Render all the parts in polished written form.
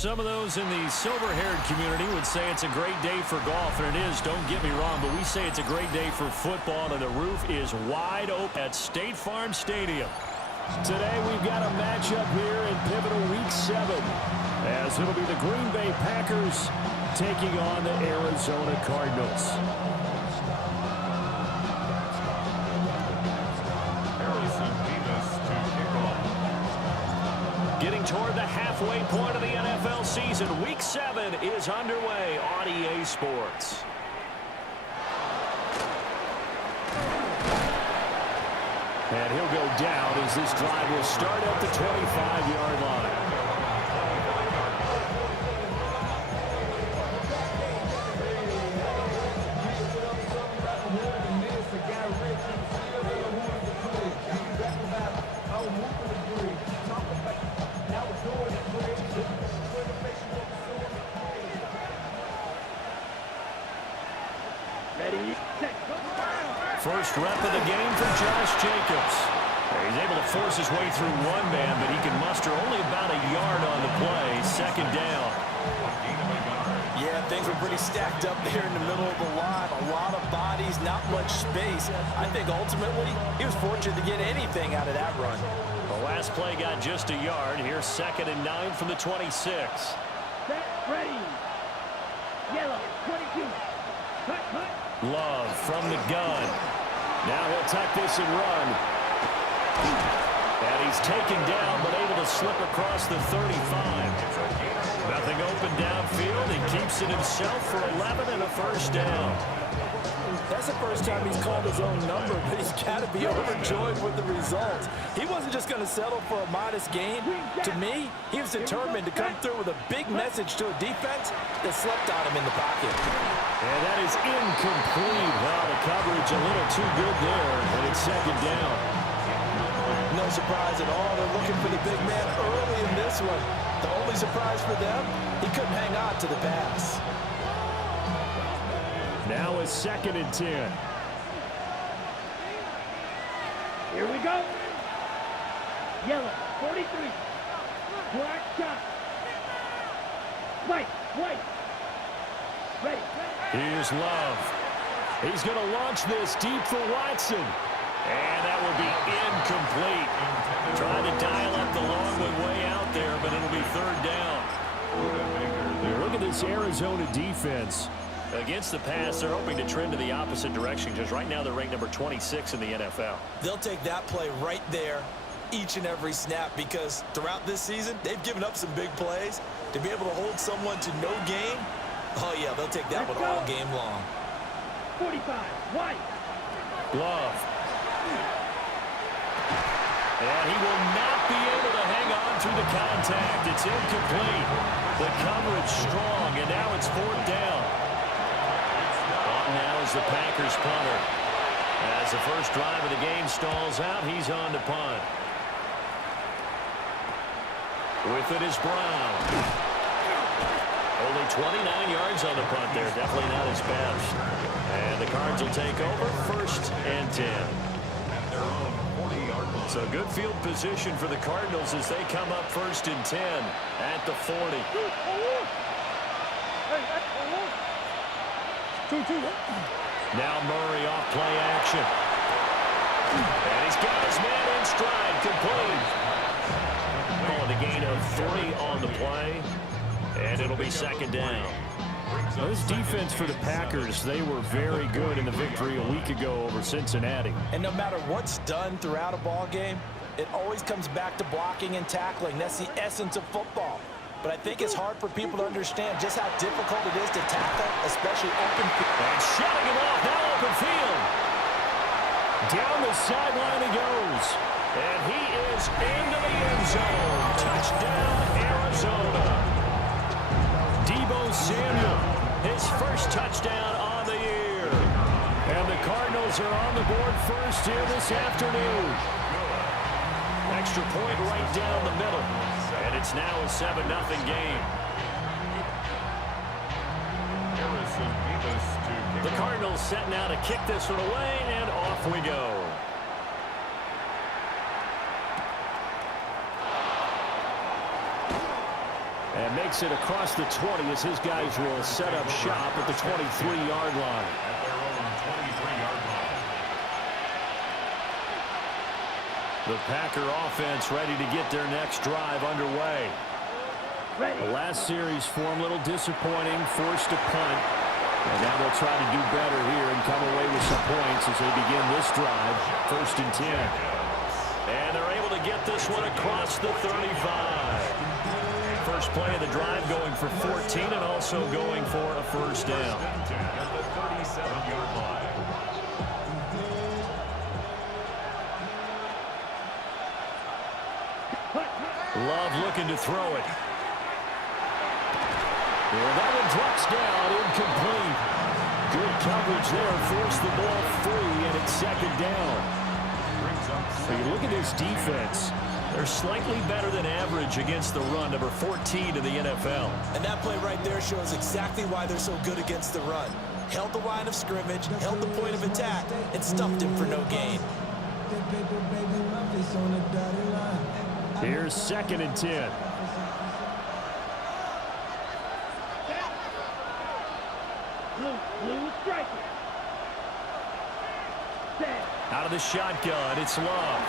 Some of those in the silver-haired community would say it's a great day for golf, and it is, don't get me wrong, but we say it's a great day for football, and the roof is wide open at State Farm Stadium. Today we've got a matchup here in pivotal Week 7, as it'll be the Green Bay Packers taking on the Arizona Cardinals. Getting toward the halfway point of the NFL season, Week 7 is underway on EA Sports. And he'll go down as this drive will start at the 25-yard line. First rep of the game for Josh Jacobs. He's able to force his way through one man, but he can muster only about a yard on the play. Second down. Yeah, things were pretty stacked up there in the middle of the line. A lot of bodies, not much space. I think ultimately he was fortunate to get anything out of that run. The last play got just a yard. Here's 2nd and 9 from the 26. Set, ready. Yellow, 22. Cut, cut. Love from the gun. Now he'll tuck this and run. And he's taken down, but able to slip across the 35. Nothing open downfield. He keeps it himself for 11 and a first down. That's the first time he's called his own number, but he's got to be overjoyed with the result. He wasn't just going to settle for a modest gain. To me, he was determined to come through with a big message to a defense that slept on him in the pocket. And that is incomplete. Well, the coverage a little too good there, and it's 2nd down. No surprise at all. They're looking for the big man early in this one. The only surprise for them, he couldn't hang on to the pass. Now it's 2nd and 10. Here we go. Yellow, 43. Black shot. White, white. Ready. Here's Love. He's going to launch this deep for Watson. And that will be incomplete. Trying to dial up the long way out there, but it'll be 3rd down. Look at this Arizona defense. Against the pass, they're hoping to trend to the opposite direction because right now they're ranked number 26 in the NFL. They'll take that play right there each and every snap because throughout this season, they've given up some big plays. To be able to hold someone to no gain, oh, yeah, they'll take that one all game long. 45, white. Love. And he will not be able to hang on through the contact. It's incomplete. The coverage strong, and now it's 4th down. On now is the Packers punter. As the first drive of the game stalls out, he's on to punt. With it is Brown. Only 29 yards on the punt there. Definitely not his best. And the Cards will take over 1st and 10. So good field position for the Cardinals as they come up 1st and 10 at the 40. Now Murray off play action. And he's got his man in stride, complete. Calling a gain of 3 on the play. And it'll be 2nd down. This defense for the Packers, they were very good in the victory a week ago over Cincinnati. And no matter what's done throughout a ball game, it always comes back to blocking and tackling. That's the essence of football. But I think it's hard for people to understand just how difficult it is to tackle, especially open field. And shutting him off, now open field. Down the sideline he goes. And he is into the end zone. Touchdown, Arizona. Deebo Samuel, his first touchdown on the year. And the Cardinals are on the board first here this afternoon. Extra point right down the middle. And it's now a 7-0 game. The Cardinals set now to kick this one away, and off we go. And And makes it across the 20 as his guys will set up shop at the 23-yard line. At their own 23-yard line. The Packer offense ready to get their next drive underway. The last series for them a little disappointing, forced to punt. And now they'll try to do better here and come away with some points as they begin this drive, 1st and 10. And they're able to get this one across the 35. First play of the drive going for 14 and also going for a first down. At the 37-yard line. Love looking to throw it. Well, that one drops down, incomplete. Good coverage there, forced the ball free, and it's 2nd down. So you look at this defense. They're slightly better than average against the run, number 14 in the NFL. And that play right there shows exactly why they're so good against the run. Held the line of scrimmage, held the point of attack, and stuffed him for no gain. Here's 2nd and 10. Blue striker. Set. Out of the shotgun, it's Love.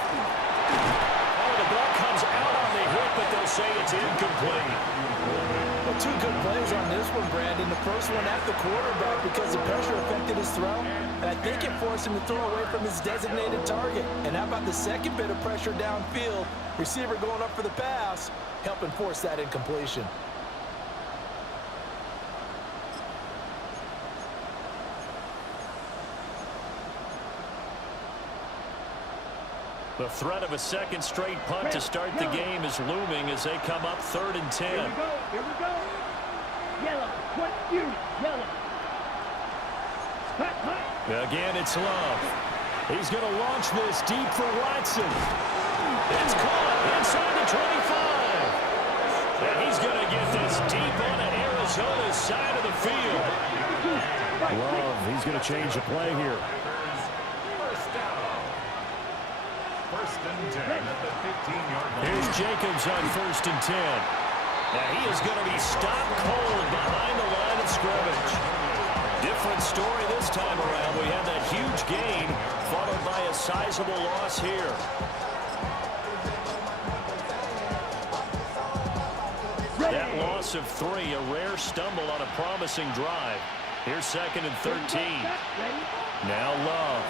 Oh, the ball comes out on the hit, but they'll say it's incomplete. Well, 2 good plays on this one, Brandon. The first one at the quarterback because the pressure affected his throw, and I think it forced him to throw away from his designated target. And how about the second bit of pressure downfield? Receiver going up for the pass, helping force that incompletion. The threat of a second straight punt to start the game is looming as they come up 3rd and 10. Here we go. Here we go. Yellow. What fury? Yellow. Hut, hut. Again, it's Love. He's going to launch this deep for Watson. It's caught inside the 25. And he's going to get this deep on Arizona's side of the field. Love, he's going to change the play here. First and 10 at the 15-yard line. Here's Jacobs on 1st and 10. Now he is going to be stopped cold behind the line of scrimmage. Different story this time around. We have that huge gain followed by a sizable loss here. That loss of 3, a rare stumble on a promising drive. Here's 2nd and 13. Now Love.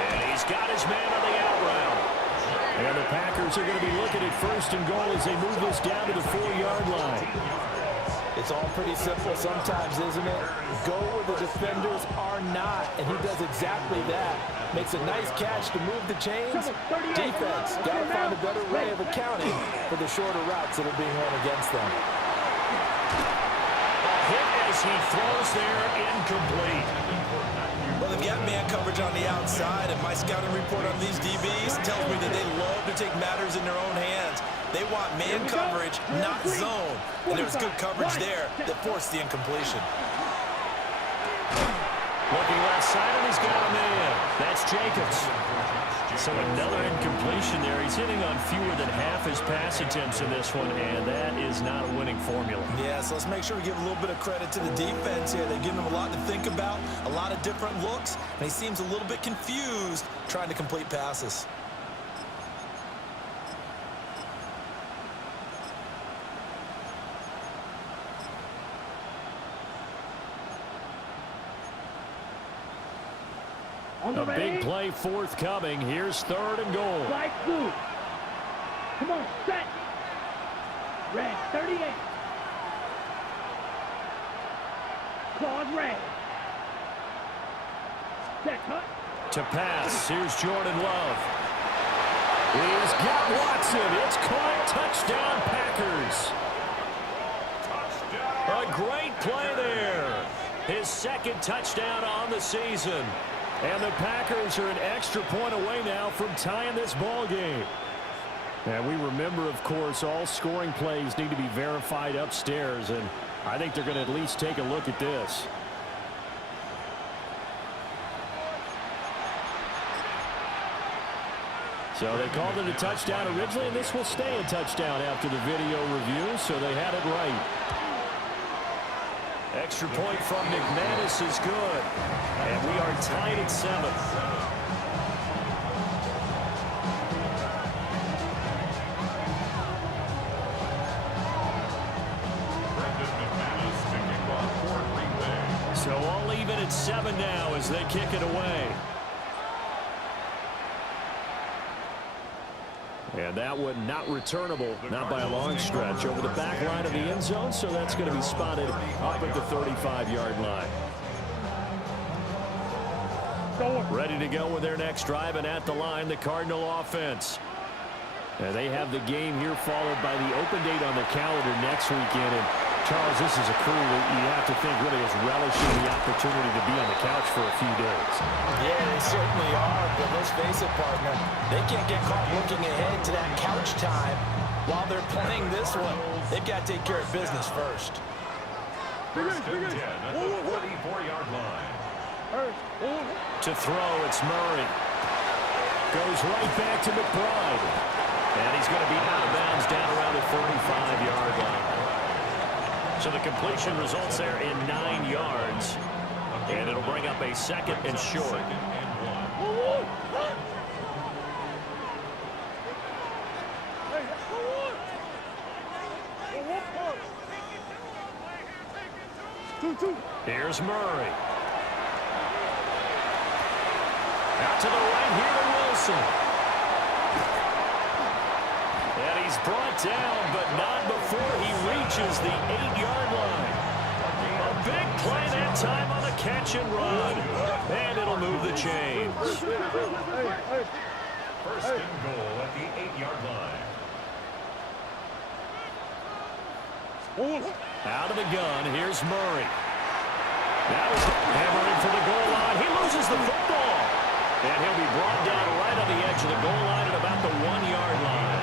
And he's got his man on the out route. And the Packers are going to be looking at 1st and goal as they move this down to the 4-yard line. It's all pretty simple sometimes, isn't it? Go where the defenders are not, and he does exactly that. Makes a nice catch to move the chains. Defense got to find a better way of accounting for the shorter routes that are being run against them. A hit as he throws there, incomplete. Well, they've got man coverage on the outside, and my scouting report on these DBs tells me that they love to take matters in their own hands. They want man coverage, not zone. And there was good coverage there that forced the incompletion. Looking left side, and he's got a man. That's Jacobs. So another incompletion there. He's hitting on fewer than half his pass attempts in this one, and that is not a winning formula. Yeah, so let's make sure we give a little bit of credit to the defense here. They're giving him a lot to think about, a lot of different looks, and he seems a little bit confused trying to complete passes. A big play forthcoming. Here's 3rd and goal. Flag blue. Come on, set. Red, 38. Claude red. Set cut. To pass. Here's Jordan Love. He's got Watson. It's caught. Touchdown, Packers. A great play there. His 2nd touchdown on the season. And the Packers are an extra point away now from tying this ball game. And we remember, of course, all scoring plays need to be verified upstairs, and I think they're going to at least take a look at this. So they called it a touchdown originally, and this will stay a touchdown after the video review, so they had it right. Extra point from McManus is good. And we are tied at 7. So all even at 7 now as they kick it away. And that one not returnable, not by a long stretch, over the back line of the end zone, so that's going to be spotted up at the 35-yard line. Ready to go with their next drive, and at the line, the Cardinal offense. And they have the game here followed by the open date on the calendar next weekend. And Charles, this is a crew that you have to think really is relishing the opportunity to be on the couch for a few days. Yeah, they certainly are, but let's face it, partner. They can't get caught looking ahead to that couch time while they're playing this one. They've got to take care of business first. First and 10 at the 44-yard line. To throw, it's Murray. Goes right back to McBride. And he's going to be out of bounds down around the 35-yard line. So the completion results there in 9 yards. And it'll bring up a second and short. Here's Murray. Out to the right here to Wilson. And he's brought down, but not before he reaches the 8-yard line. A big play that time on the catch and run. And it'll move the chains. First and goal at the 8-yard line. Out of the gun, here's Murray. That was hammering for the goal line. He loses the football. And he'll be brought down right on the edge of the goal line at about the 1-yard line.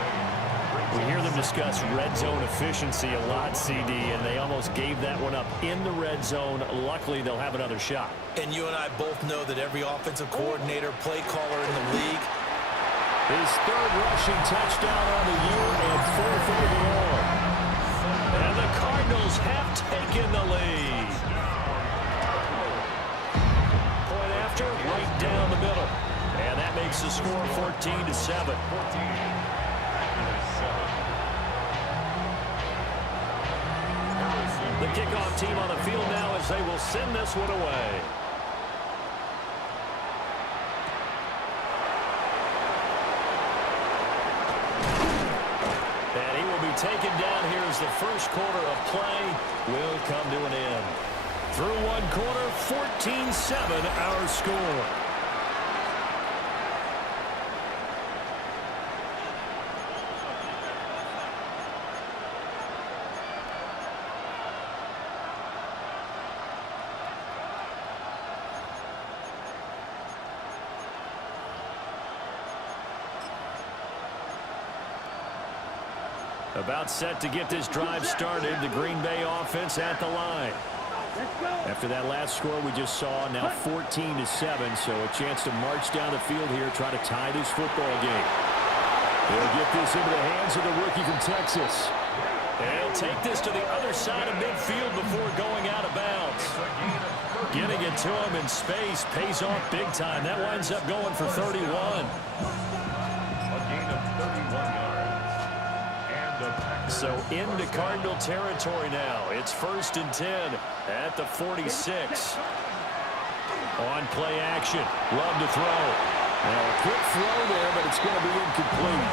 We hear them discuss red zone efficiency a lot, CD, and they almost gave that one up in the red zone. Luckily, they'll have another shot. And you and I both know that every offensive coordinator, play caller in the league. His third rushing touchdown on the year and fourth overall. And the Cardinals have taken the lead. Point after, right down the middle. And that makes the score 14-7. The kickoff team on the field now as they will send this one away. And he will be taken down here as the first quarter of play will come to an end. Through one quarter, 14-7 our score. About set to get this drive started. The Green Bay offense at the line. After that last score we just saw, now 14-7, so a chance to march down the field here, try to tie this football game. He'll get this into the hands of the rookie from Texas. And he'll take this to the other side of midfield before going out of bounds. Getting it to him in space pays off big time. That winds up going for 31. A gain of 31 yards. So into Cardinal territory now. It's 1st and 10 at the 46. On play action. Love to throw. Now a quick throw there, but it's going to be incomplete.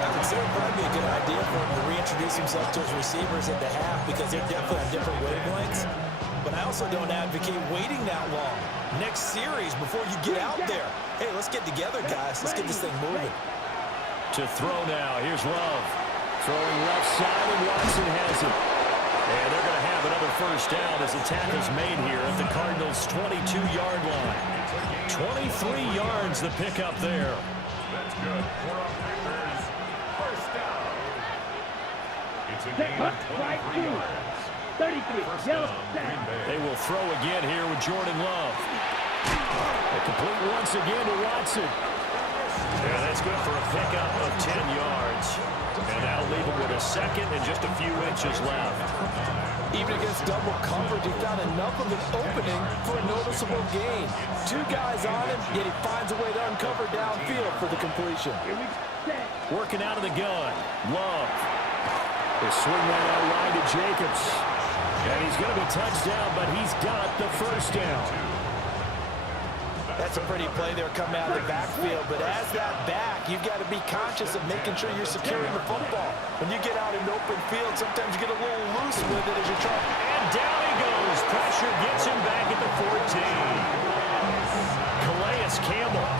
I consider it probably a good idea for him to reintroduce himself to his receivers at the half because they're definitely on different wavelengths. But I also don't advocate waiting that long. Next series before you get out there. Hey, let's get together, guys. Let's get this thing moving. To throw now. Here's Love. Throwing left side, and Watson has it. And they're going to have another first down as the tackle's made here at the Cardinals' 22-yard line. 23 yards the pickup there. That's good for our Packers. First down. It's a gain of 23 yards. 33, yellow, Green Bay. They will throw again here with Jordan Love. They complete once again to Watson. Yeah, that's good for a pickup of 10 yards. And that'll leave him with a second and just a few inches left. Even against double coverage, he found enough of an opening for a noticeable gain. Two guys on him, yet he finds a way to uncover downfield for the completion. Working out of the gun. Love. They swing that out wide to Jacobs. And he's going to be touchdown, but he's got the first down. That's a pretty play there coming out of the backfield, but as that back, you've got to be conscious of making sure you're securing the football. When you get out in open field, sometimes you get a little loose with it as you try. And down he goes. Pressure gets him back at the 14. Calais Campbell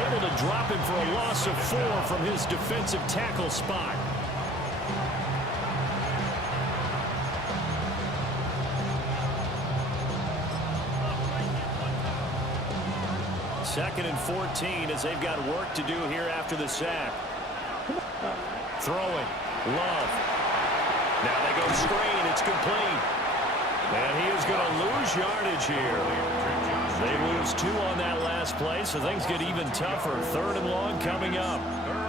able to drop him for a loss of 4 from his defensive tackle spot. Second and 14 as they've got work to do here after the sack. Throwing. Love. Now they go screen. It's complete. And he is going to lose yardage here. They lose 2 on that last play, so things get even tougher. Third and long coming up.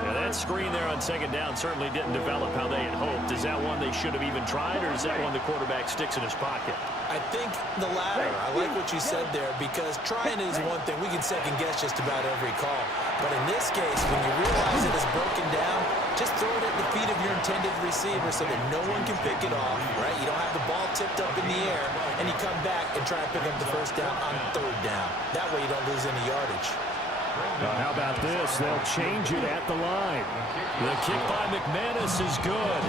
Now that screen there on second down certainly didn't develop how they had hoped. Is that one they should have even tried, or is that one the quarterback sticks in his pocket? I think the latter. I like what you said there, because trying is one thing. We can second guess just about every call. But in this case, when you realize it is broken down, just throw it at the feet of your intended receiver so that no one can pick it off, right? You don't have the ball tipped up in the air, and you come back and try and pick up the first down on third down. That way you don't lose any yardage. How about this? They'll change it at the line. The kick by McManus is good.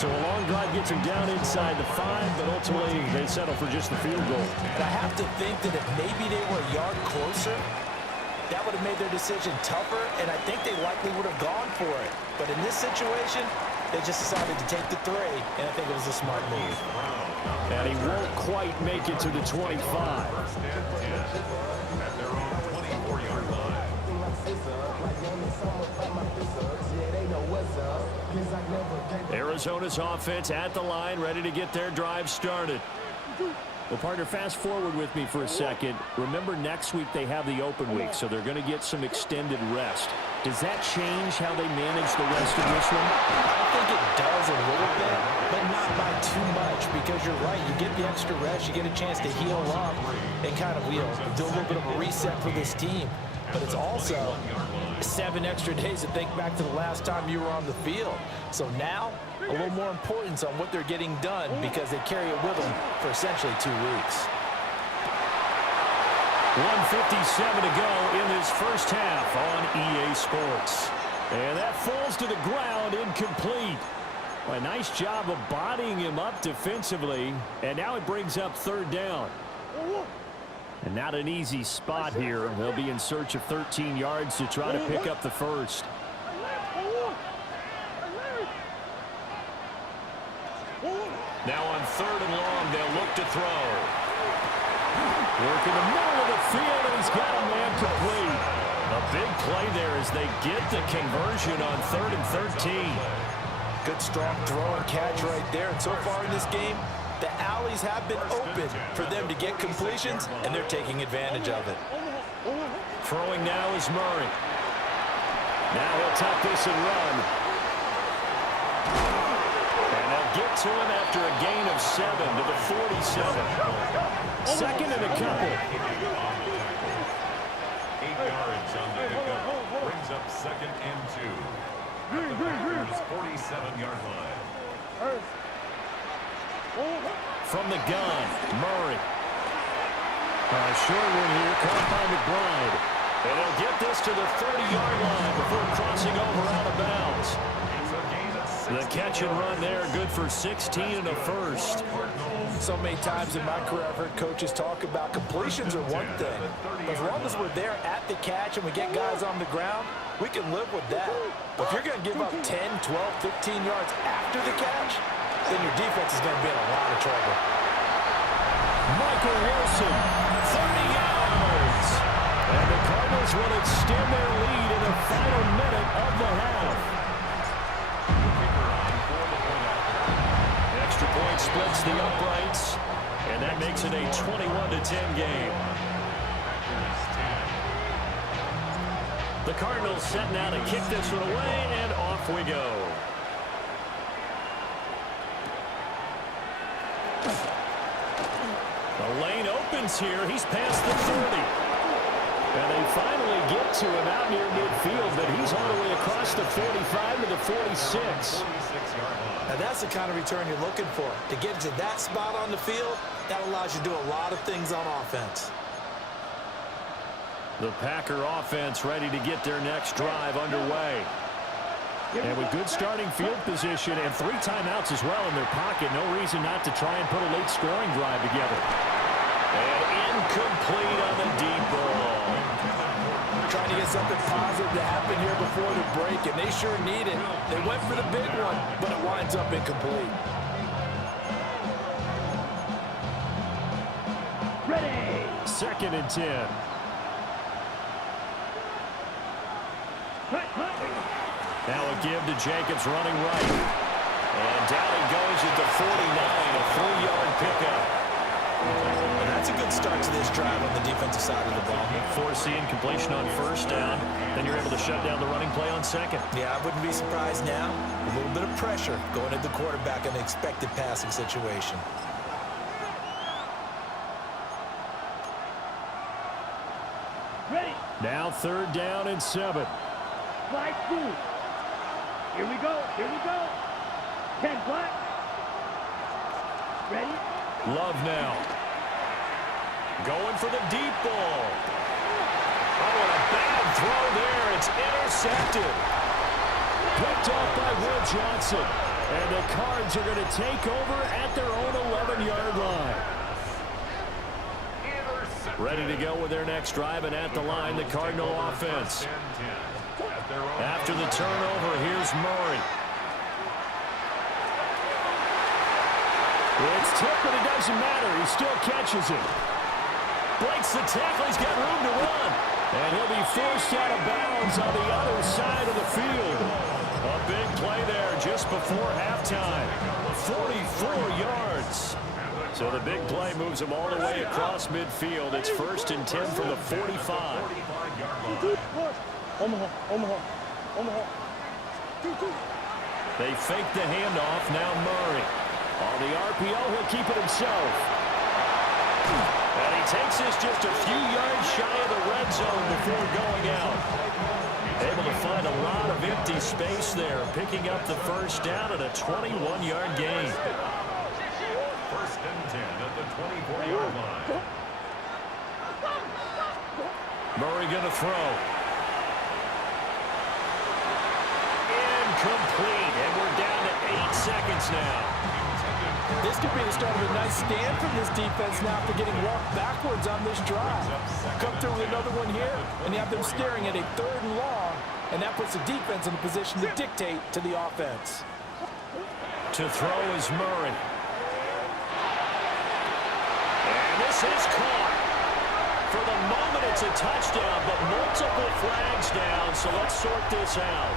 So a long drive gets him down inside the 5, but ultimately they settle for just the field goal. And I have to think that if maybe they were a yard closer, that would have made their decision tougher, and I think they likely would have gone for it. But in this situation, they just decided to take the 3, and I think it was a smart move. And he won't quite make it to the 25. Arizona's offense at the line, ready to get their drive started. Well, partner, fast forward with me for a second. Remember, next week they have the open week, so they're going to get some extended rest. Does that change how they manage the rest of this one? I think it does a little bit, but not by too much, because you're right. You get the extra rest, you get a chance to heal up and kind of do a little bit of a reset for this team. But it's also 7 extra days to think back to the last time you were on the field. So now, a little more importance on what they're getting done, because they carry it with them for essentially 2 weeks. 1:57 to go in this first half on EA Sports. And that falls to the ground, incomplete. A nice job of bodying him up defensively, and now it brings up third down. And not an easy spot here. They'll be in search of 13 yards to try to pick up the first. Now on third and long, they'll look to throw. Working the middle of the field, and he's got a man complete. A big play there as they get the conversion on 3rd and 13. Good strong throw and catch right there. And so far in this game, the alleys have been open for them to get completions, and they're taking advantage of it. Throwing now is Murray. Now he'll tuck this and run. And they'll get to him after a gain of 7 to the 47. Second and a couple. 8 yards on the pickup. Brings up 2nd and 2. At the Packers' 47-yard line. From the gun, Murray. Short one here, caught by McBride. And he'll get this to the 30-yard line before crossing over out of bounds. The catch and run there, good for 16 and a first. So many times in my career, I've heard coaches talk about completions are one thing. But as long as we're there at the catch and we get guys on the ground, we can live with that. But if you're going to give up 10, 12, 15 yards after the catch, then your defense is going to be in a lot of trouble. Michael Wilson, 30 yards. And the Cardinals will extend their lead in the final minute of the half. Extra point splits the uprights, and that makes it a 21-10 game. The Cardinals setting out to kick this one away, and off we go. The lane opens here. He's past the 30. And they finally get to him out near midfield, but he's all the way across the 45 to the 46. Now that's the kind of return you're looking for. To get to that spot on the field, that allows you to do a lot of things on offense. The Packer offense ready to get their next drive underway. And with good starting field position and 3 timeouts as well in their pocket, no reason not to try and put a late scoring drive together. And incomplete on the deep ball. Trying to get something positive to happen here before the break, and they sure need it. They went for the big one, but it winds up incomplete. Ready. 2nd and 10. Now a give to Jacobs running right. And down he goes at the 49, a 3-yard pickup. And that's a good start to this drive on the defensive side of the ball. Forcing completion on 1st down. Then you're able to shut down the running play on 2nd. Yeah, I wouldn't be surprised now. A little bit of pressure going at the quarterback in an expected passing situation. Ready. Now 3rd down and 7. Slide through. Here we go. Here we go. 10 black. Ready. Love now. Going for the deep ball. Oh, what a bad throw there. It's intercepted. Picked off by Will Johnson. And the Cards are going to take over at their own 11-yard line. Ready to go with their next drive, and at the line, the Cardinal offense. After the turnover, here's Murray. It's tipped, but it doesn't matter. He still catches it. Breaks the tackle. He's got room to run. And he'll be forced out of bounds on the other side of the field. A big play there just before halftime. 44 yards. So the big play moves him all the way across midfield. It's 1st and 10 from the 45. Omaha. They fake the handoff. Now Murray. On the RPO, he'll keep it himself. And he takes this just a few yards shy of the red zone before going out. Able to find a lot of empty space there, picking up the 1st down at a 21-yard gain. 1st and 10 at the 24-yard line. Murray going to throw. Incomplete, and we're down to 8 seconds now. This could be the start of a nice stand from this defense now after getting walked backwards on this drive. Come through with another one here, and you have them staring at a 3rd and long, and that puts the defense in a position to dictate to the offense. To throw is Murray. And this is caught. For the moment, it's a touchdown, but multiple flags down, so let's sort this out.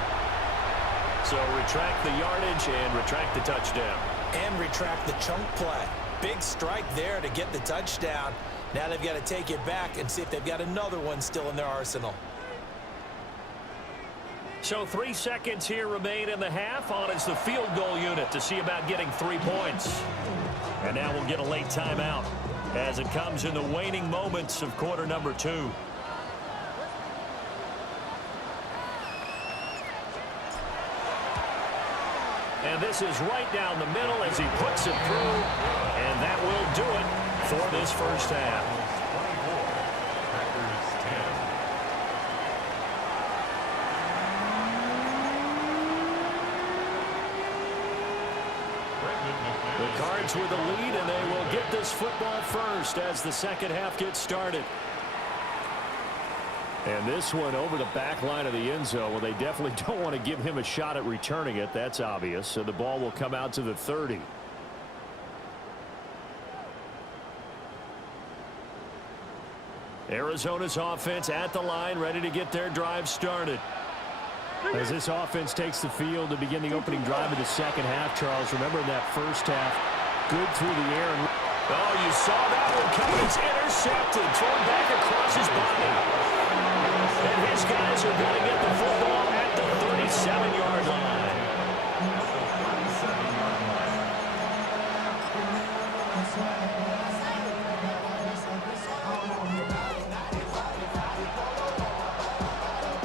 So retract the yardage and retract the touchdown. And retract the chunk play. Big strike there to get the touchdown. Now they've got to take it back and see if they've got another one still in their arsenal. So 3 seconds here remain in the half. On is the field goal unit to see about getting 3 points. And now we'll get a late timeout as it comes in the waning moments of quarter number 2. And this is right down the middle as he puts it through. And that will do it for this 1st half. The Cards with the lead, and they will get this football first as the 2nd half gets started. And this one over the back line of the end zone. Well, they definitely don't want to give him a shot at returning it. That's obvious. So the ball will come out to the 30. Arizona's offense at the line, ready to get their drive started. As this offense takes the field to begin the opening drive of the 2nd half, Charles, remember in that 1st half, good through the air. Oh, you saw that one coming. It's intercepted. Thrown back across his body. And his guys are going to get the football at the 37-yard line.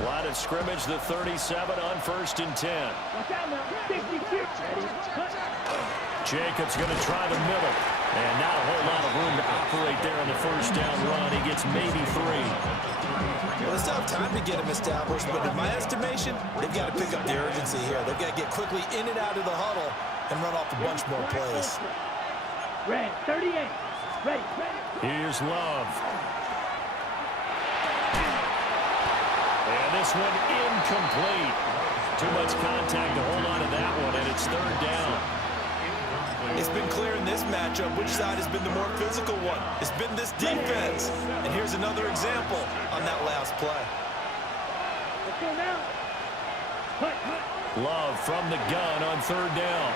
Line of scrimmage, the 37 on 1st and 10. Watch out now. 66. Ready? Cut. Jacobs going to try the middle. And not a whole lot of room to operate there on the first down run. He gets maybe 3. Well, they still have time to get him established, but in my estimation, they've got to pick up the urgency here. They've got to get quickly in and out of the huddle and run off a bunch more plays. Red, 38. Ready. Here's Love. And this one incomplete. Too much contact to hold on to that one, and it's 3rd down. It's been clear in this matchup which side has been the more physical one. It's been this defense. And here's another example on that last play. Let's go now. Cut. Love from the gun on 3rd down.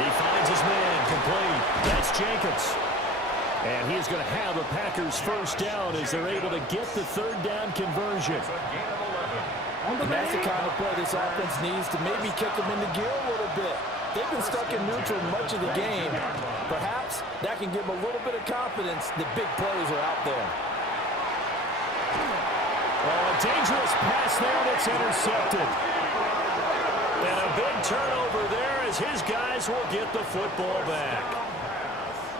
He finds his man complete. That's Jacobs. And he's going to have the Packers first down as they're able to get the 3rd down conversion. And that's the kind of play this offense needs to maybe kick them into gear a little bit. They've been stuck in neutral much of the game. Perhaps that can give them a little bit of confidence that big plays are out there. Oh, a dangerous pass there that's intercepted. And a big turnover there as his guys will get the football back.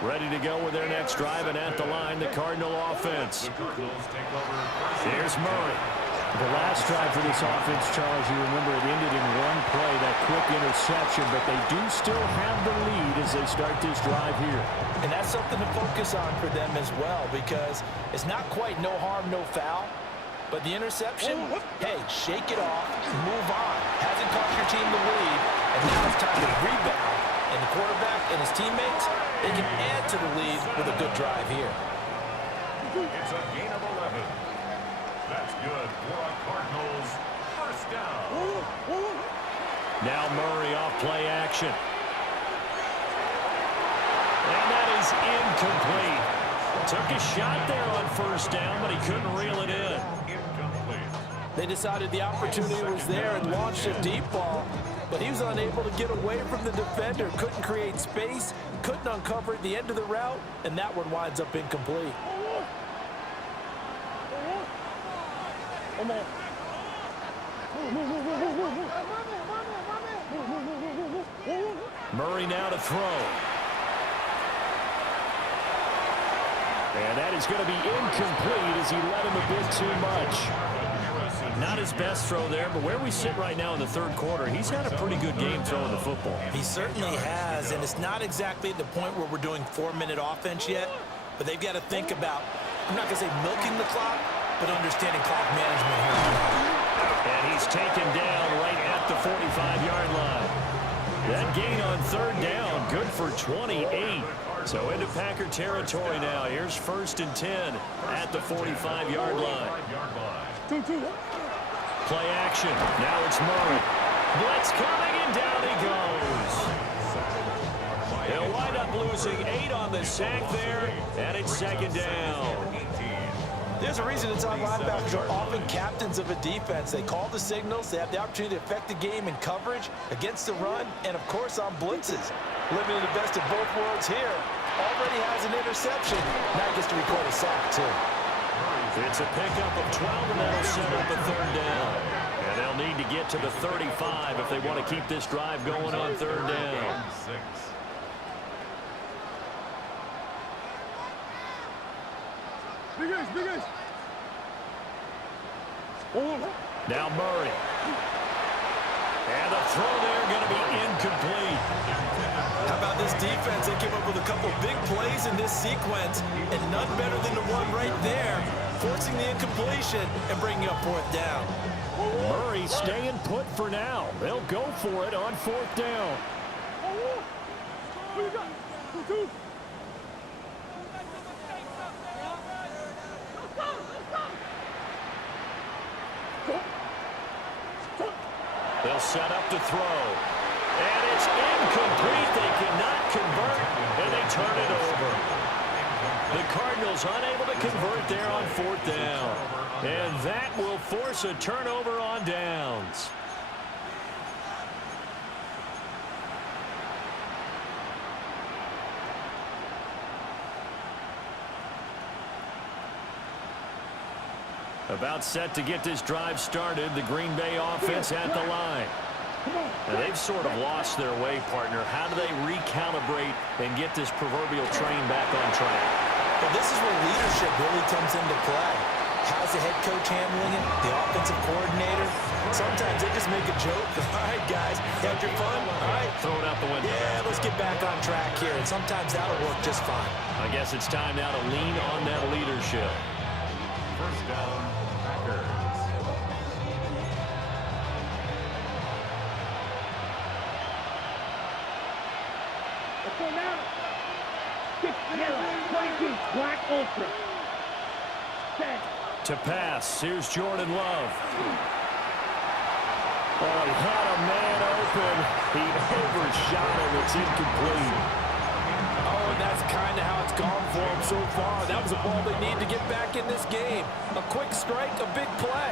Ready to go with their next drive, and at the line, the Cardinal offense. Here's Murray. The last drive for this offense, Charles, you remember it ended in one play, that quick interception, but they do still have the lead as they start this drive here. And that's something to focus on for them as well, because it's not quite no harm, no foul. But the interception, hey, shake it off, move on. Hasn't cost your team the lead, and now it's time to rebound. And the quarterback and his teammates, they can add to the lead with a good drive here. It's a gain of 11. That's good for a Cardinals first down. Now Murray off play action. And that is incomplete. Took a shot there on 1st down, but he couldn't reel it in. Incomplete. They decided the opportunity was there and launched a deep ball, but he was unable to get away from the defender, couldn't create space, couldn't uncover at the end of the route, and that one winds up incomplete. Murray now to throw. And that is going to be incomplete as he led him a bit too much. Not his best throw there, but where we sit right now in the 3rd quarter, he's had a pretty good game throwing the football. He certainly has, and it's not exactly at the point where we're doing 4-minute offense yet, but they've got to think about, I'm not going to say milking the clock, but understanding clock management here. And he's taken down right at the 45-yard line. That gain on 3rd down, good for 28. So into Packer territory now. Here's 1st and 10 at the 45-yard line. Play action. Now it's Murray. Blitz coming, and down he goes. They'll wind up losing 8 on the sack there, and it's 2nd down. There's a reason inside linebackers are often captains of a defense. They call the signals. They have the opportunity to affect the game in coverage, against the run, and, of course, on blitzes. Living in the best of both worlds here. Already has an interception. Now he gets to record a sack, too. It's a pickup of 12, and that'll set up a 3rd down. And they'll need to get to the 35 if they want to keep this drive going on 3rd down. Big guys. Now Murray. And the throw there going to be incomplete. How about this defense? They came up with a couple big plays in this sequence, and none better than the one right there, forcing the incompletion and bringing up 4th down. Murray staying put for now. They'll go for it on 4th down. They'll set up to throw. And it's incomplete. They cannot convert, and they turn it over. The Cardinals unable to convert there on 4th down. And that will force a turnover on downs. About set to get this drive started. The Green Bay offense at the line. Now they've sort of lost their way, partner. How do they recalibrate and get this proverbial train back on track? Well, this is where leadership really comes into play. How's the head coach handling it? The offensive coordinator? Sometimes they just make a joke. All right, guys, had your fun? All right. Throw it out the window. Yeah, let's get back on track here. And sometimes that'll work just fine. I guess it's time now to lean on that leadership. First down, Packers. Let's go now. 6 yellow, 22, black ultra. 10. To pass, here's Jordan Love. Oh, he had a man open. He overshot him. It's incomplete. Oh, and that's kind of how it's gone for him so far. That was a ball they need to get back in this game. A quick strike, a big play.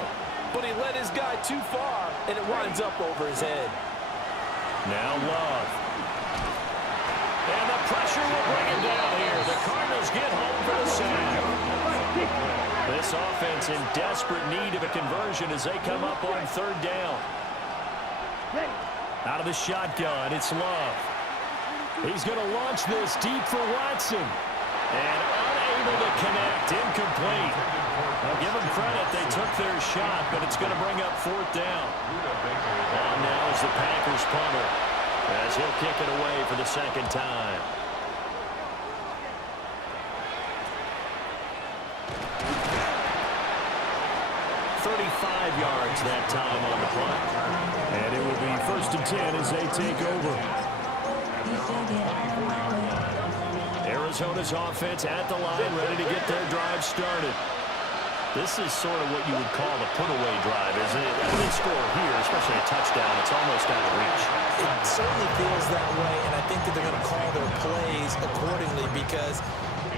But he led his guy too far, and it winds up over his head. Now Love. And the pressure will bring him down here. The Cardinals get home for the sack. This offense in desperate need of a conversion as they come up on 3rd down. Out of the shotgun, it's Love. He's going to launch this deep for Watson. And unable to connect, incomplete. I'll give them credit, they took their shot, but it's going to bring up 4th down. And now is the Packers punter, as he'll kick it away for the 2nd time. Yards that time on the punt. And it will be 1st and 10 as they take over. Arizona's offense at the line, ready to get their drive started. This is sort of what you would call a put-away drive, isn't it? If they score here, especially a touchdown, it's almost out of reach. It certainly feels that way, and I think that they're going to call their plays accordingly because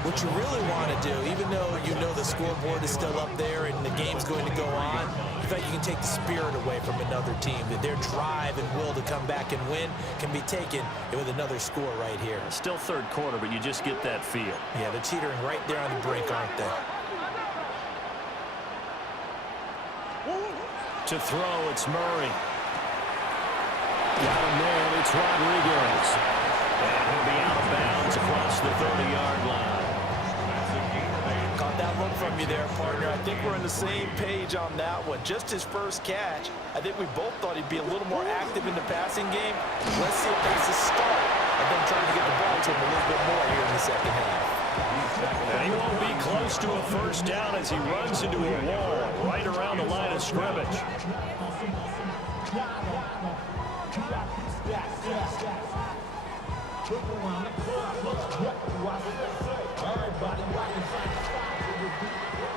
what you really want to do, even though you know the scoreboard is still up there and the game's going to go on, in fact, you can take the spirit away from another team, that their drive and will to come back and win can be taken with another score right here. Still 3rd quarter, but you just get that feel. Yeah, they're teetering right there on the brink, aren't they? To throw, it's Murray. Got a man, it's Rodriguez. And he'll be out of bounds across the 30-yard line. Caught that look from you there, partner. I think we're on the same page on that one. Just his first catch. I think we both thought he'd be a little more active in the passing game. Let's see if that's the start of them trying to get the ball to him a little bit more here in the 2nd half. And he won't be close to a 1st down as he runs into a wall right around the line of scrimmage.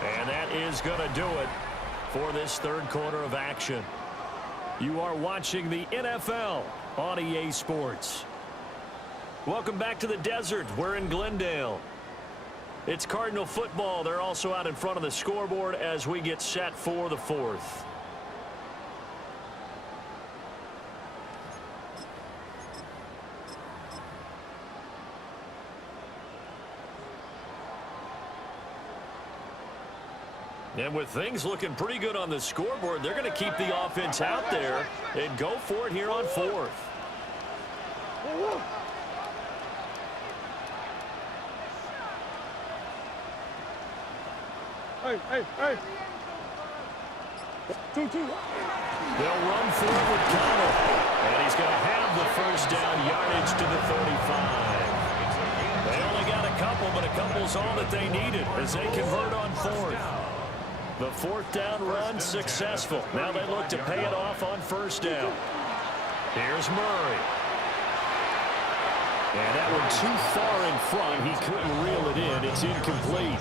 And that is going to do it for this 3rd quarter of action. You are watching the NFL on EA Sports. Welcome back to the desert. We're in Glendale. It's Cardinal football. They're also out in front of the scoreboard as we get set for the 4th. And with things looking pretty good on the scoreboard, they're going to keep the offense out there and go for it here on 4th. Hey. 2-2. They'll run forward with Connell. And he's going to have the 1st down yardage to the 35. They only got a couple, but a couple's all that they needed as they convert on 4th. The 4th down run successful. Now they look to pay it off on 1st down. Here's Murray. And that one too far in front. He couldn't reel it in. It's incomplete.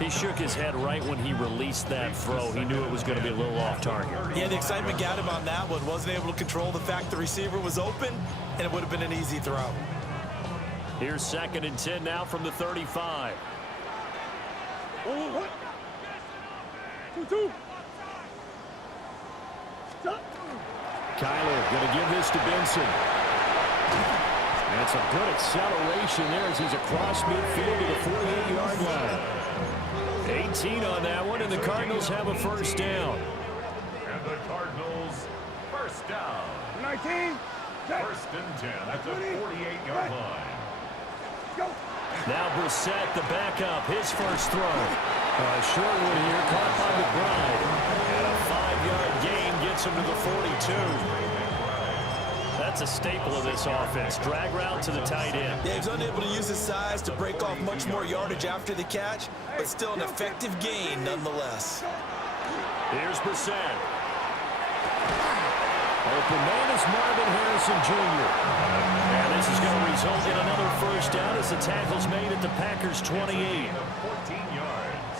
He shook his head right when he released that throw. He knew it was going to be a little off target. Yeah, the excitement got him on that one. Wasn't able to control the fact the receiver was open, and it would have been an easy throw. Here's 2nd and 10 now from the 35. Kyler going to give this to Benson. That's a good acceleration there as he's across midfield to the 48-yard line. 18 on that one, and the Cardinals have a first down. And the Cardinals first down. 19. First and 10 at the 48-yard line. Now Brissett, the backup, his first throw. Short one here, caught by McBride. And a 5-yard gain gets him to the 42. That's a staple of this offense. Drag route to the tight end. Yeah, he's unable to use his size to break off much more yardage after the catch, but still an effective gain nonetheless. Here's Brissett. Open man is Marvin Harrison Jr. And this is going to result in another first down as the tackle's made at the Packers' 28. 14 yards.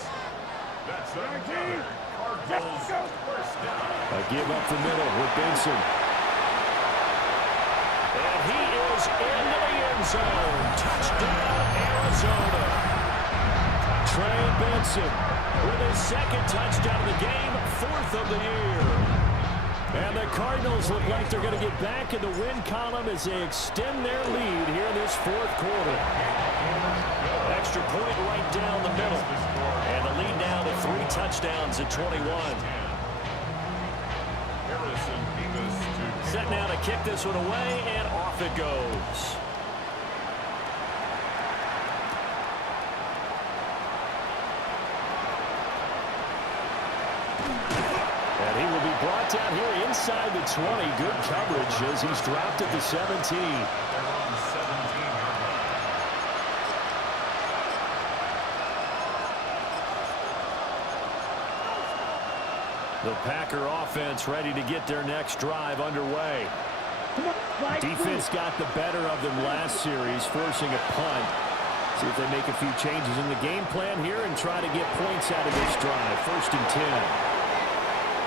That's another Cardinals first down. A give up the middle with Benson. And he is into the end zone. Touchdown, Arizona. Trey Benson with his second touchdown of the game, 4th of the year. And the Cardinals look like they're going to get back in the win column as they extend their lead here in this 4th quarter. Extra point right down the middle. And the lead now to 3 touchdowns at 21. Set now to kick this one away, and off it goes. And he will be brought down here inside the 20. Good coverage as he's dropped at the 17. The Packer offense ready to get their next drive underway. Defense got the better of them last series, forcing a punt. See if they make a few changes in the game plan here and try to get points out of this drive. 1st and 10.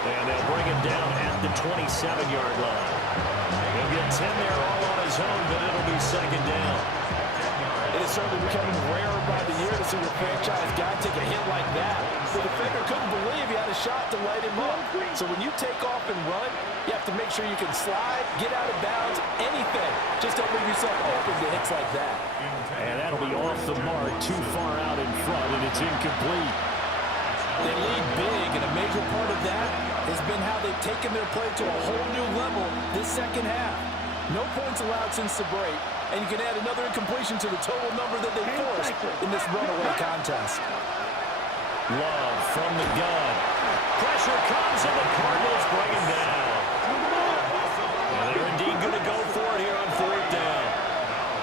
And they'll bring him down at the 27-yard line. He'll get 10 there all on his own, but it'll be 2nd down. It is certainly becoming rarer by the year to see your franchise guy take a hit like that. The defender couldn't believe he had a shot to light him up. So when you take off and run, you have to make sure you can slide, get out of bounds, anything. Just don't leave yourself open to hits like that. And that'll be off the mark, too far out in front, and it's incomplete. They lead big, and a major part of that has been how they've taken their play to a whole new level this second half. No points allowed since the break, and you can add another incompletion to the total number that they forced in this runaway contest. Love from the gun. Pressure comes, and the Cardinals bring him down. And they're indeed going to go for it here on 4th down.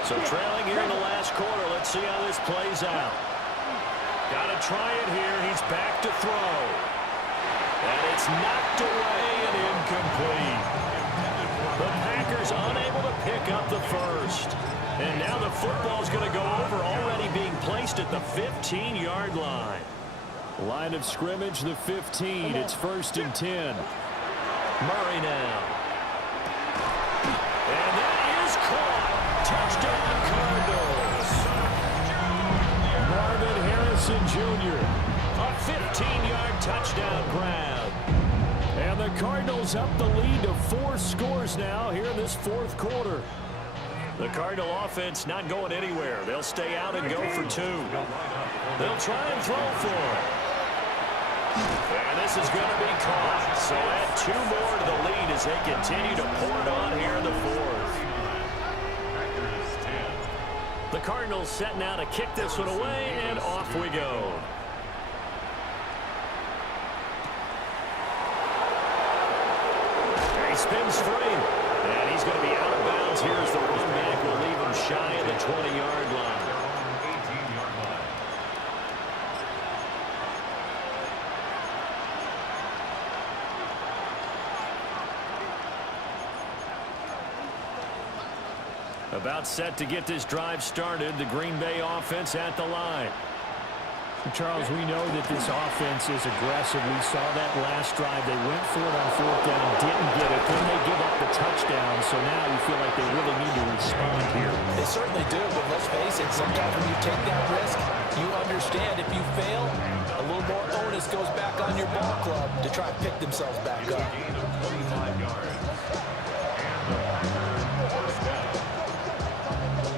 So trailing here in the last quarter. Let's see how this plays out. Got to try it here. He's back to throw. And it's knocked away and incomplete. The Packers unable to pick up the first. And now the football's going to go over, already being placed at the 15-yard line. Line of scrimmage, the 15. It's 1st and 10. Murray now. And that is caught. Touchdown, Cardinals. Marvin Harrison Jr. A 15-yard touchdown grab. And the Cardinals up the lead to 4 scores now here in this 4th quarter. The Cardinal offense not going anywhere. They'll stay out and go for 2. They'll try and throw for it. And this is going to be caught. So add 2 more to the lead as they continue to pour it on here in the 4th. The Cardinals set now to kick this one away, and off we go. He spins free, and he's going to be out of bounds. Here's the run back. Will leave him shy of the 20-yard line. About set to get this drive started. The Green Bay offense at the line. Charles, we know that this offense is aggressive. We saw that last drive. They went for it on 4th down, didn't get it. Then they give up the touchdown. So now you feel like they really need to respond here. They certainly do, but let's face it, it. Sometimes when you take that risk, you understand if you fail, a little more onus goes back on your ball club to try and pick themselves back up. Gain of 25 yards. And the first down.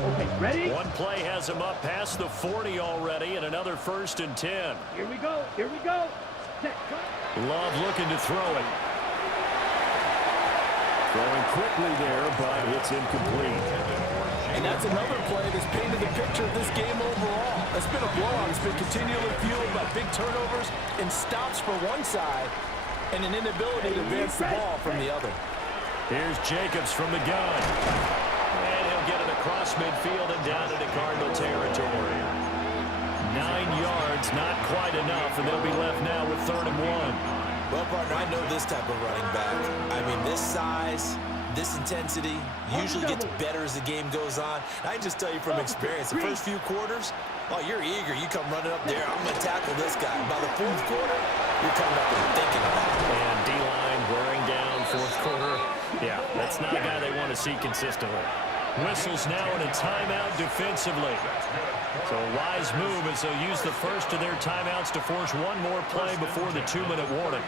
Okay, ready? One play has him up past the 40 already, and another 1st and 10. Here we go. Here we go. Set, cut. Love looking to throw it. Throwing quickly there, but it's incomplete. And that's another play that's painted the picture of this game overall. It's been a blowout. It's been continually fueled by big turnovers and stops for one side and an inability to advance the ball from the other. Here's Jacobs from the gun. And he'll get it across midfield and down into Cardinal territory. 9 yards, not quite enough, and they'll be left now with 3rd and 1. Well, partner, I know this type of running back. I mean, this size, this intensity usually gets better as the game goes on. I can just tell you from experience, the first few quarters, oh, you're eager. You come running up there, I'm going to tackle this guy. By the 4th quarter, you're coming up and thinking about it. And D-line wearing down 4th quarter. Yeah, that's not a guy they want to see consistently. Whistles now in a timeout defensively. So a wise move as they'll use the first of their timeouts to force one more play before the 2-minute warning.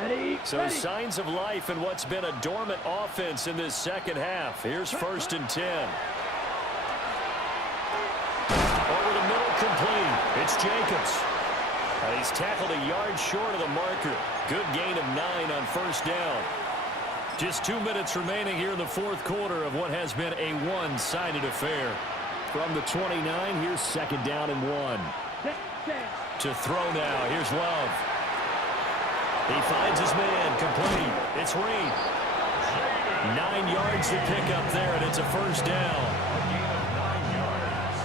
Ready? So signs of life in what's been a dormant offense in this second half. Here's 1st and 10. Over the middle, complete. It's Jacobs. He's tackled a yard short of the marker. Good gain of 9 on 1st down. Just 2 minutes remaining here in the 4th quarter of what has been a one-sided affair. From the 29, here's 2nd down and 1. To throw now, here's Love. He finds his man, complete. It's Reed. 9 yards to pick up there, and it's a 1st down. A gain of 9 yards.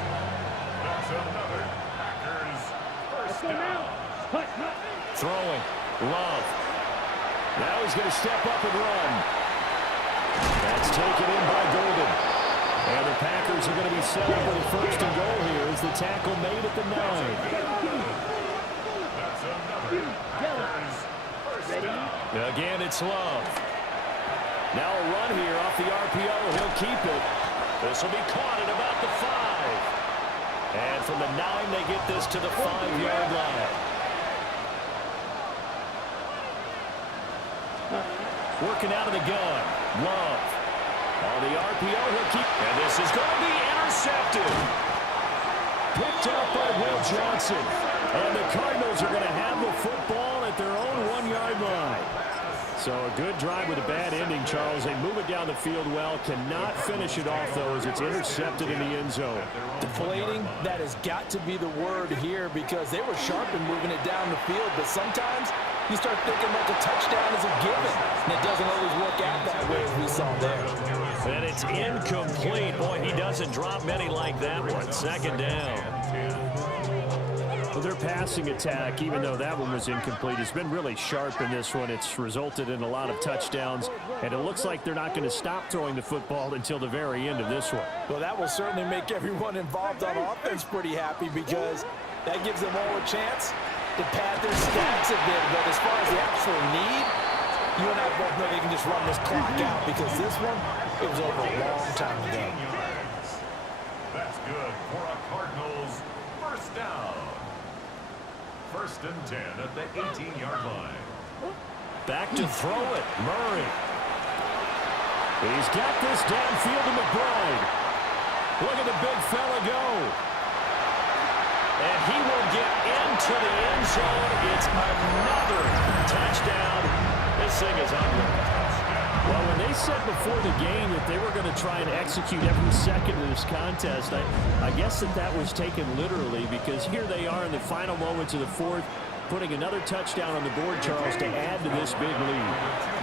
That's another Packers first down. Throwing. Love. Now he's going to step up and run. That's taken in by Golden. And the Packers are going to be set up with a 1st and goal here as the tackle made at the 9. That's another Packers first down. Again, it's Love. Now a run here off the RPO. He'll keep it. This will be caught at about the 5. And from the 9, they get this to the 5-yard line. Working out of the gun. Love. On the RPO, he'll keep. And this is going to be intercepted. Picked up by Will Johnson. And the Cardinals are going to have the football at their own 1-yard line. So a good drive with a bad ending, Charles. They move it down the field well. Cannot finish it off, though, as it's intercepted in the end zone. Deflating, that has got to be the word here because they were sharp in moving it down the field. But sometimes you start thinking like a touchdown is a given. And it doesn't always work out that way as we saw there. And it's incomplete. Boy, he doesn't drop many like that one. 2nd down. Well, their passing attack, even though that one was incomplete, has been really sharp in this one. It's resulted in a lot of touchdowns, and it looks like they're not going to stop throwing the football until the very end of this one. Well, that will certainly make everyone involved on offense pretty happy because that gives them all a chance to pad their stats a bit. But as far as the actual need, you and I both know they can just run this clock out because this one, it was over a long time ago. That's good for a Cardinals first down. 1st and 10 at the 18-yard line. Back to throw it. Murray. He's got this downfield to McBride. Look at the big fella go. And he will get into the end zone. It's another touchdown. This thing is ugly. Well, when they said before the game that they were going to try and execute every second of this contest, I guess that was taken literally because here they are in the final moments of the 4th, putting another touchdown on the board, Charles, to add to this big lead.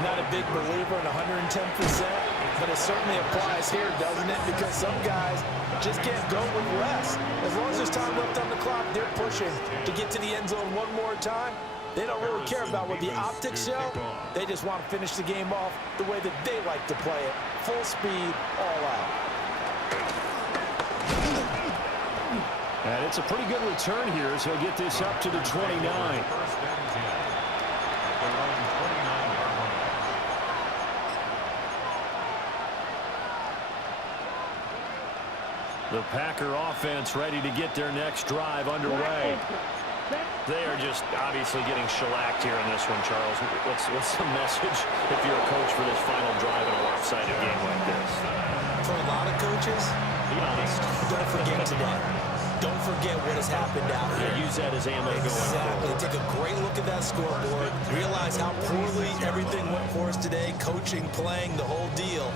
Not a big believer in 110%, but it certainly applies here, doesn't it? Because some guys just can't go with less. As long as there's time left on the clock, they're pushing to get to the end zone one more time. They don't really care about what the optics show. They just want to finish the game off the way that they like to play it. Full speed, all out. And it's a pretty good return here as he'll get this up to the 29. 1st and 10. At their own 29-yard line. The Packer offense ready to get their next drive underway. They are just obviously getting shellacked here in this one, Charles. What's the message if you're a coach for this final drive in a lopsided game like this? For a lot of coaches, Be honest. don't forget today. Don't forget what has happened out here. Use that as ammo going Exactly. forward. Take a great look at that scoreboard. Realize how poorly everything went for us today. Coaching, playing, the whole deal.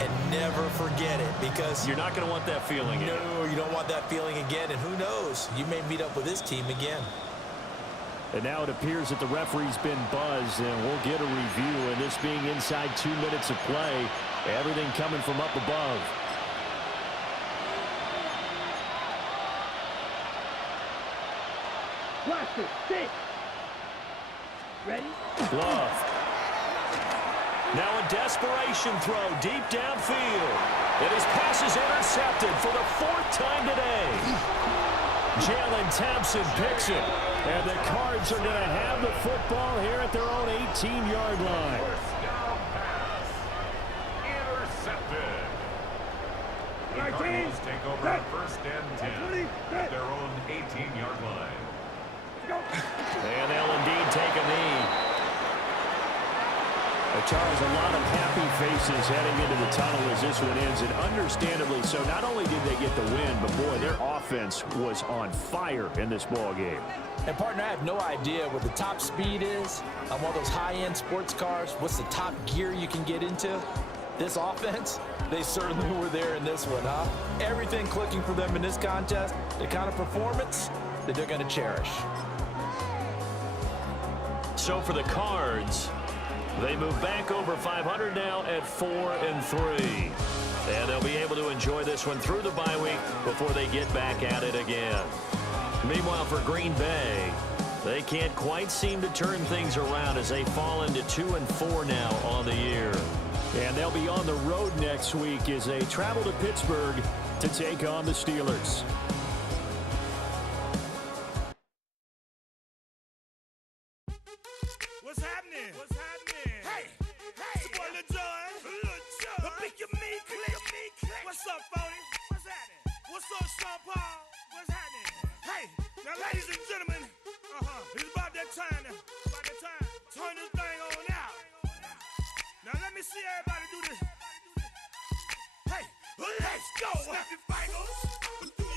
And never forget it, because You're not going to want that feeling again. no, you don't want that feeling again. And who knows? You may meet up with this team again. And now it appears that the referee's been buzzed, and we'll get a review. And this being inside 2 minutes of play, everything coming from up above. Watch it. Stick. Ready? Glove. Now a desperation throw deep downfield. And his pass is intercepted for the 4th time today. Jalen Thompson picks it. And the Cards are going to have the football here at their own 18-yard line. First down pass. Intercepted. The Cardinals take over on 1st and 10 at their own 18-yard line. And they'll indeed take a knee. Charles, a lot of happy faces heading into the tunnel as this one ends, and understandably so. Not only did they get the win, but boy, their offense was on fire in this ball game. And partner, I have no idea what the top speed is on one of those high-end sports cars. What's the top gear you can get into? This offense, they certainly were there in this one, huh? Everything clicking for them in this contest, the kind of performance that they're going to cherish. So for the Cards, they move back over 500 now at 4-3. And they'll be able to enjoy this one through the bye week before they get back at it again. Meanwhile, for Green Bay, they can't quite seem to turn things around as they fall into 2-4 now on the year. And they'll be on the road next week as they travel to Pittsburgh to take on the Steelers. What's happening? What's happening? Hey, it's your boy Lil Jon. The Pick Your Me Click. What's up, Phony? What's happening? What's up, Sean Paul? What's happening? Hey, now, ladies and gentlemen, it's about that time. Turn this thing on out. Now, let me see everybody do this. Hey, let's go. Snap your fingers.